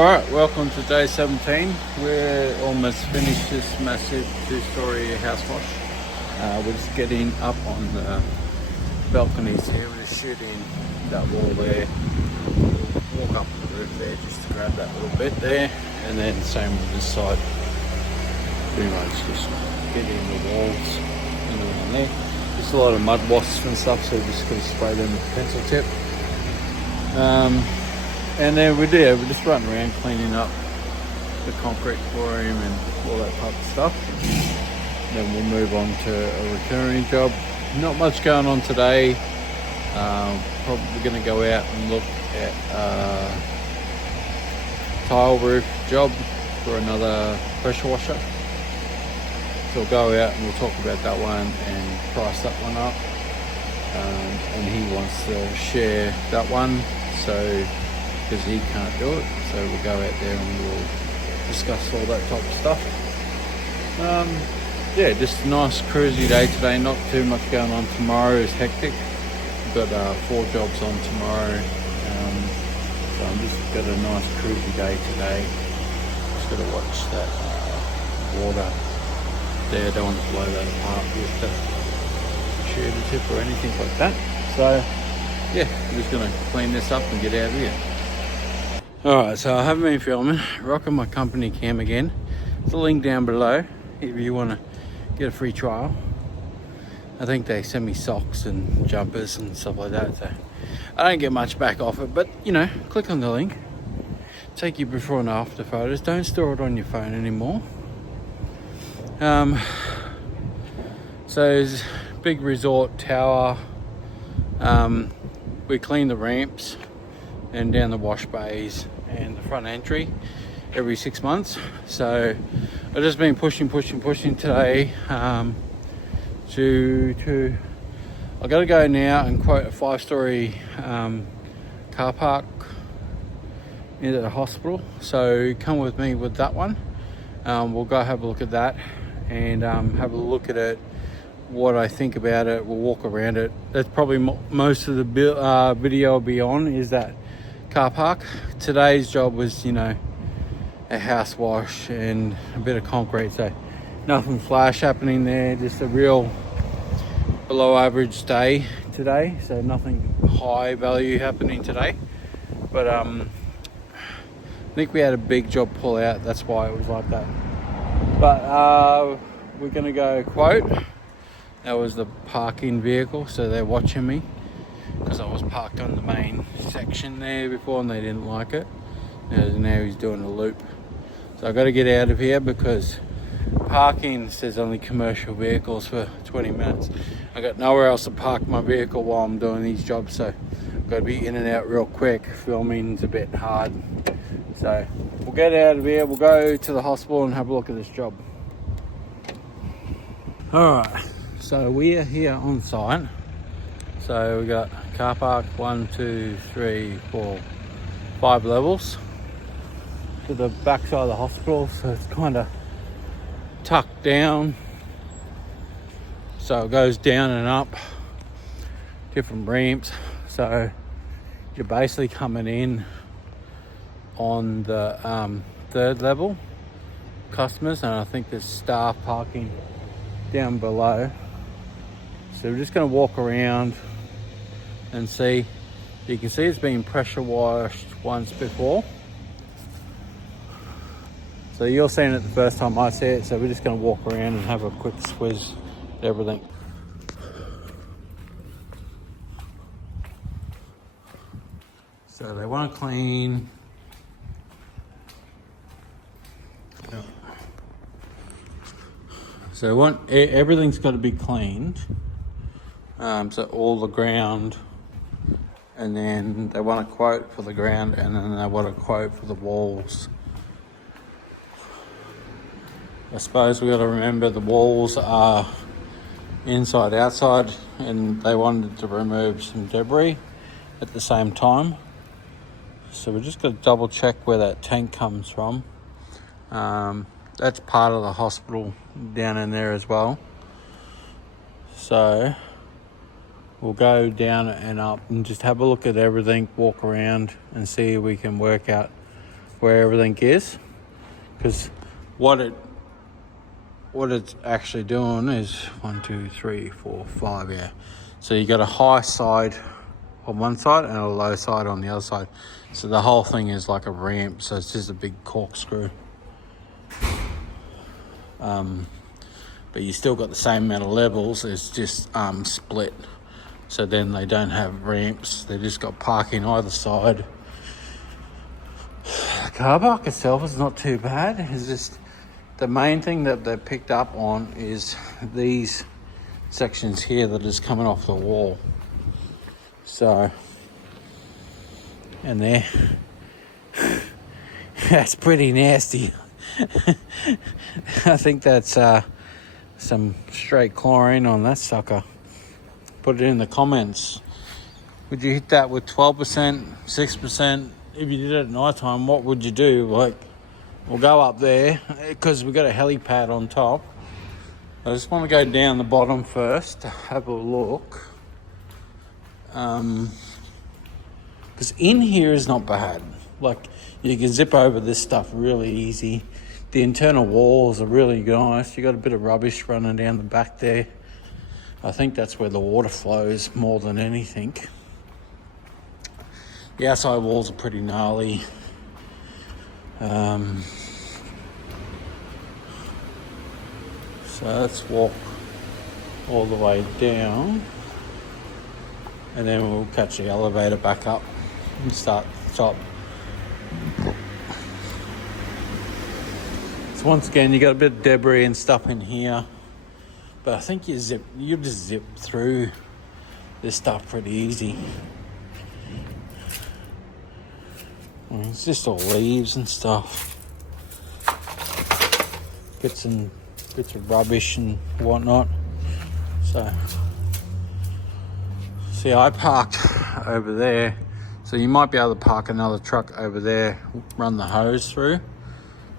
Alright, welcome to day 17. We're almost finished this massive 2-story house wash. We're just getting up on the balconies here. We're just shooting that wall there. Walk up the roof there just to grab that little bit there. And then same with this side. Pretty much just getting the walls and around there. There's a lot of mud wasps and stuff, so we're just going to spray them with a pencil tip. And then we're just running around cleaning up the concrete for him and all that type of stuff. Then we'll move on to a returning job. Not much going on today. Probably going to go out and look at a tile roof job for another pressure washer. So we'll go out and we'll talk about that one and price that one up. And he wants to share that one, so because he can't do it, so we'll go out there and we'll discuss all that type of stuff. Yeah, just a nice cruisy day today. Not too much going on. Tomorrow is hectic. We've got 4 jobs on tomorrow, so I'm just got a nice cruisy day today. Just got to watch that water there. Don't want to blow that apart with the shooter tip or anything like that. So yeah, I'm just going to clean this up and get out of here. Alright, so I haven't been filming, rocking my company cam again. There's a link down below if you want to get a free trial. I think they send me socks and jumpers and stuff like that, so I don't get much back off it, but you know, click on the link, take your before and after photos. Don't store it on your phone anymore. So there's a big resort tower. We clean the ramps and down the wash bays and the front entry every 6 months. So I've just been pushing today to I gotta go now and quote a 5-story car park near the hospital. So come with me with that one. We'll go have a look at that and have a look at it, what I think about it. We'll walk around it. That's probably most of the video will be on, is that car park. Today's job was, you know, a house wash and a bit of concrete, so nothing flash happening there. Just a real below average day today, so nothing high value happening today. But I think we had a big job pull out, that's why it was like that. But we're gonna go quote. That was the parking vehicle, so they're watching me because I was parked on the main section there before and they didn't like it. Now he's doing a loop. So I've got to get out of here because parking says only commercial vehicles for 20 minutes. I got nowhere else to park my vehicle while I'm doing these jobs, so I've got to be in and out real quick. Filming's a bit hard. So we'll get out of here, we'll go to the hospital and have a look at this job. Alright, so we are here on site. So we got car park 1, 2, 3, 4, 5 levels to the back side of the hospital, so it's kind of tucked down, so it goes down and up different ramps. So you're basically coming in on the 3rd level customers, and I think there's staff parking down below. So we're just going to walk around and see. You can see it's been pressure washed once before, so you're seeing it the first time I see it. So we're just going to walk around and have a quick squiz at everything. So they want to clean. So everything's got to be cleaned. So all the ground, and then they want a quote for the ground, and then they want a quote for the walls. I suppose we got to remember the walls are inside outside, and they wanted to remove some debris at the same time. So we're just going to double check where that tank comes from. That's part of the hospital down in there as well. So we'll go down and up and just have a look at everything, walk around and see if we can work out where everything is, because what it's actually doing is 1, 2, 3, 4, 5, yeah. So you got a high side on one side and a low side on the other side. So the whole thing is like a ramp, so it's just a big corkscrew. But you still got the same amount of levels, it's just split. So then they don't have ramps, they just got parking either side. The car park itself is not too bad. It's just the main thing that they picked up on is these sections here that is coming off the wall. So, and there, that's pretty nasty. I think that's some straight chlorine on that sucker. Put it in the comments. Would you hit that with 12%, 6%? If you did it at night time, what would you do? Like, we'll go up there because we've got a helipad on top. I just want to go down the bottom first to have a look. Because in here is not bad. Like, you can zip over this stuff really easy. The internal walls are really nice. You got a bit of rubbish running down the back there. I think that's where the water flows more than anything. The outside walls are pretty gnarly. So let's walk all the way down, and then we'll catch the elevator back up and start at the top. So once again, you got a bit of debris and stuff in here, but I think you just zip through this stuff pretty easy. It's just all leaves and stuff, bits of rubbish and whatnot. So, see, I parked over there, so you might be able to park another truck over there, run the hose through,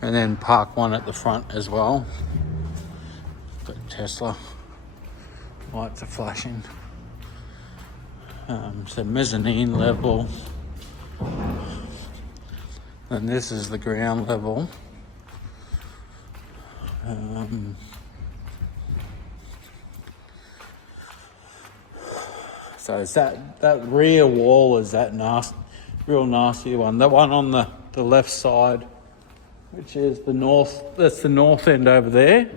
and then park one at the front as well. Got Tesla lights are flashing. So mezzanine level. And this is the ground level. So it's that rear wall is that real nasty one. That one on the left side, which is the north, that's the north end over there,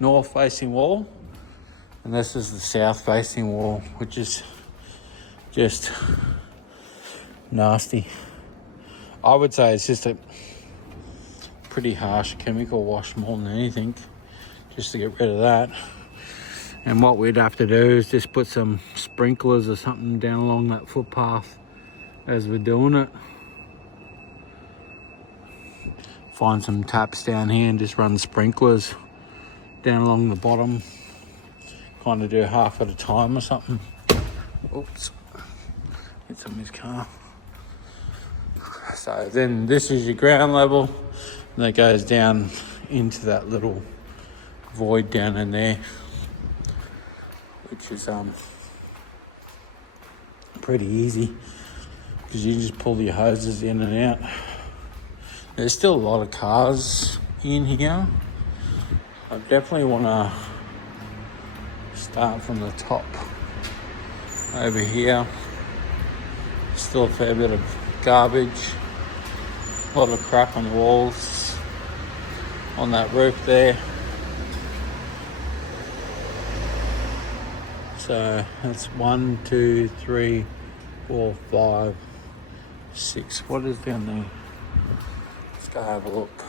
north facing wall. And this is the south facing wall, which is just nasty. I would say it's just a pretty harsh chemical wash more than anything, just to get rid of that. And what we'd have to do is just put some sprinklers or something down along that footpath as we're doing it. Find some taps down here and just run sprinklers down along the bottom. Kind of do half at a time or something. Oops, hit somebody's car. So then this is your ground level, and that goes down into that little void down in there, which is pretty easy because you just pull your hoses in and out. There's still a lot of cars in here. I definitely want to start from the top over here. Still a fair bit of garbage, a lot of crap on the walls, on that roof there. So that's 1, 2, 3, 4, 5, 6. What is down there? Let's go have a look.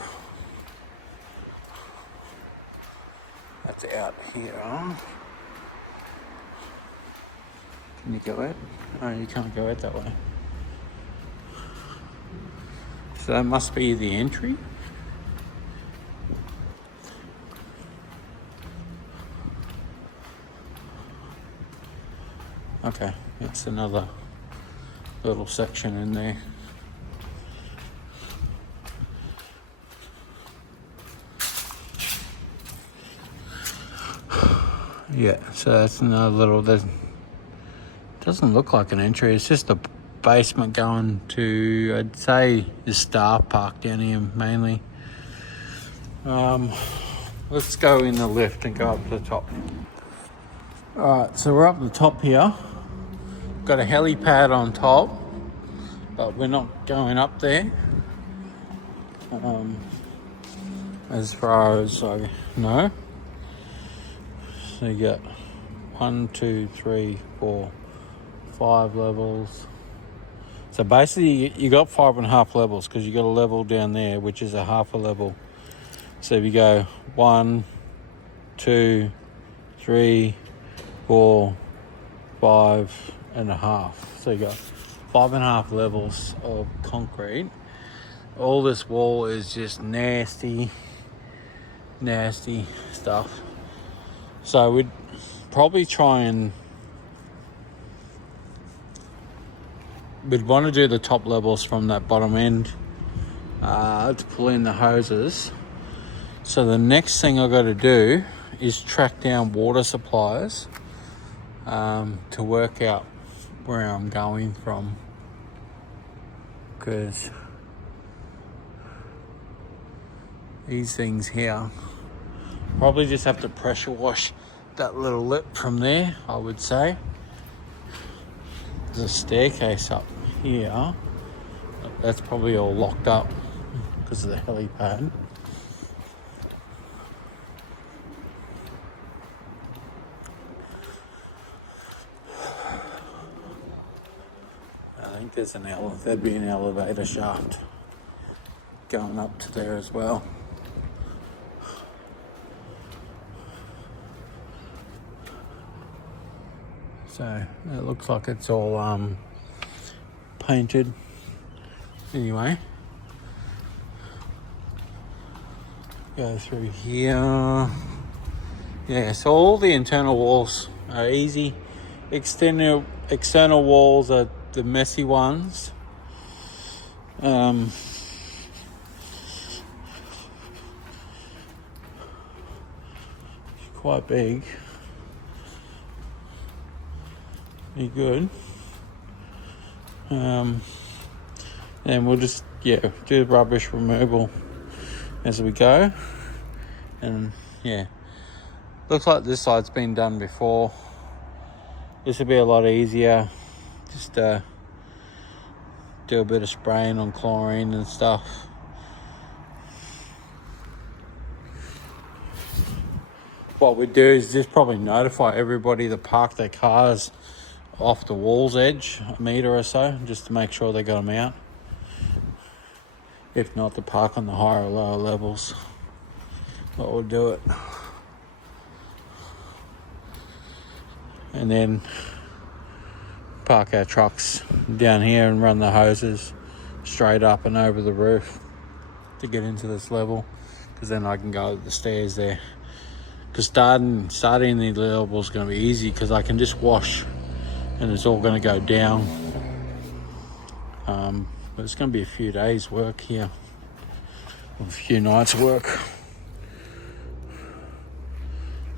That's out here. Can you go out? Oh, you can't go out that way. So that must be the entry. Okay, it's another little section in there. Yeah, so that's another little, that doesn't look like an entry, it's just a basement going to, I'd say, the staff park down here mainly. Let's go in the lift and go up to the top. Alright, so we're up the top here. Got a helipad on top, but we're not going up there. As far as I know. So you got 1, 2, 3, 4, 5 levels. So basically you got 5.5 levels because you got a level down there which is a half a level. So if you go 1, 2, 3, 4, 5.5. So you got 5.5 levels of concrete. All this wall is just nasty stuff. So we'd probably try and we'd want to do the top levels from that bottom end to pull in the hoses. So the next thing I've got to do is track down water supplies to work out where I'm going from, because these things here, probably just have to pressure wash that little lip from there, I would say. There's a staircase up here. That's probably all locked up because of the helipad. I think there'd be an elevator shaft going up to there as well. So it looks like it's all painted. Anyway, go through here. Yeah, so all the internal walls are easy. External walls are the messy ones. Quite big. Be good. And we'll just do the rubbish removal as we go. And yeah, looks like this side's been done before. This will be a lot easier. Just do a bit of spraying on chlorine and stuff. What we do is just probably notify everybody to park their cars off the wall's edge, a metre or so, just to make sure they got them out. If not, to park on the higher or lower levels. But we'll do it. And then park our trucks down here and run the hoses straight up and over the roof to get into this level, because then I can go up the stairs there. Because starting the level is going to be easy because I can just wash and it's all going to go down. But it's going to be a few days work here, a few nights work.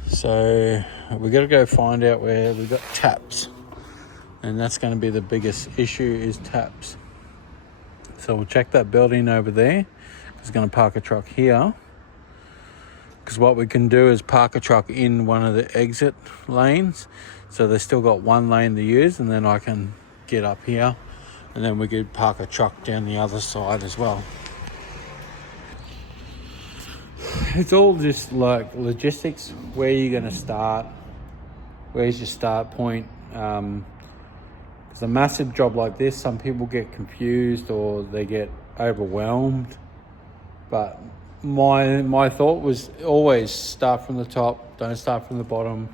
So we got to go find out where we've got taps, and that's going to be the biggest issue, is taps. So we'll check that building over there. It's going to park a truck here, because what we can do is park a truck in one of the exit lanes, so they've still got one lane to use, and then I can get up here, and then we could park a truck down the other side as well. It's all just like logistics. Where are you going to start? Where's your start point? It's a massive job like this. Some people get confused or they get overwhelmed, but my thought was always start from the top, don't start from the bottom.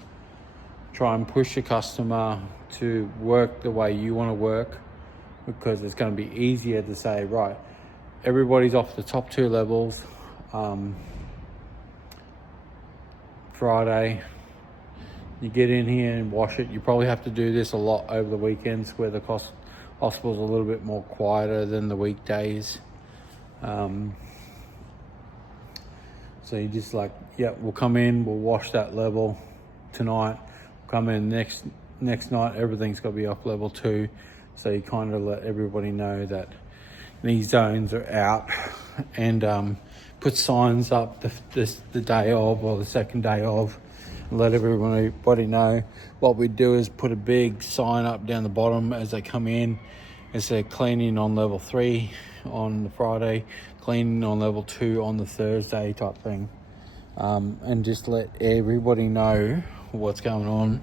Try and push your customer to work the way you want to work, because it's going to be easier to say, right, everybody's off the top 2 levels. Friday, you get in here and wash it. You probably have to do this a lot over the weekends where the hospital's a little bit more quieter than the weekdays. So you just like, we'll come in, we'll wash that level tonight. We'll come in next night, everything's got to be off level 2. So you kind of let everybody know that these zones are out, and put signs up the day of or the second day of, and let everybody know. What we do is put a big sign up down the bottom as they come in. It's a cleaning on level 3 on the Friday, cleaning on level 2 on the Thursday type thing. And just let everybody know what's going on.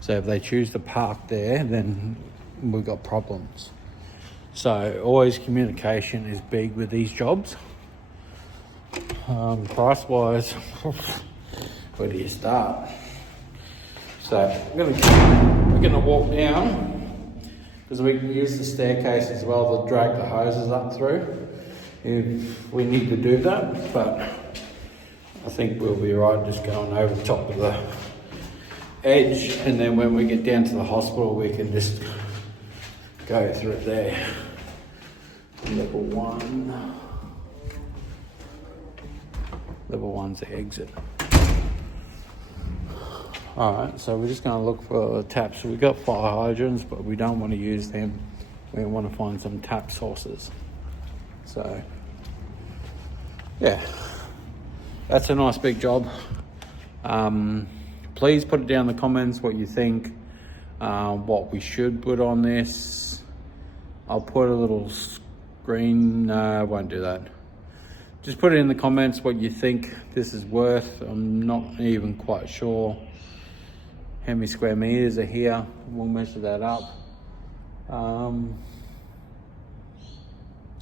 So if they choose to park there, then we've got problems. So always communication is big with these jobs. Price wise, where do you start? So we're gonna walk down, because we can use the staircase as well to drag the hoses up through if we need to do that, but I think we'll be right just going over the top of the edge, and then when we get down to the hospital we can just go through it there. Level 1. Level 1's the exit. Alright, so we're just going to look for taps. We've got fire hydrants, but we don't want to use them. We want to find some tap sources. So, yeah, that's a nice big job. Please put it down in the comments what you think, what we should put on this. I'll put a little screen. No, I won't do that. Just put it in the comments what you think this is worth. I'm not even quite sure how many square meters are here. We'll measure that up.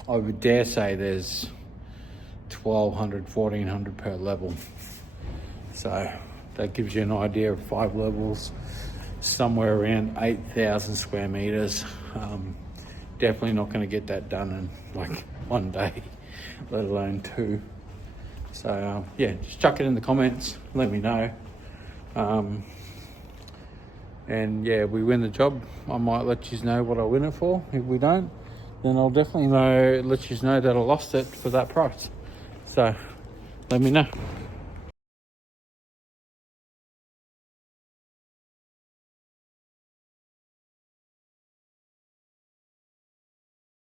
I would dare say there's 1,200, 1,400 per level. So that gives you an idea of 5 levels, somewhere around 8,000 square meters. Definitely not going to get that done in like one day, let alone 2. So yeah, just chuck it in the comments, let me know. And yeah, if we win the job, I might let you know what I win it for. If we don't, then I'll definitely let you know that I lost it for that price. So let me know.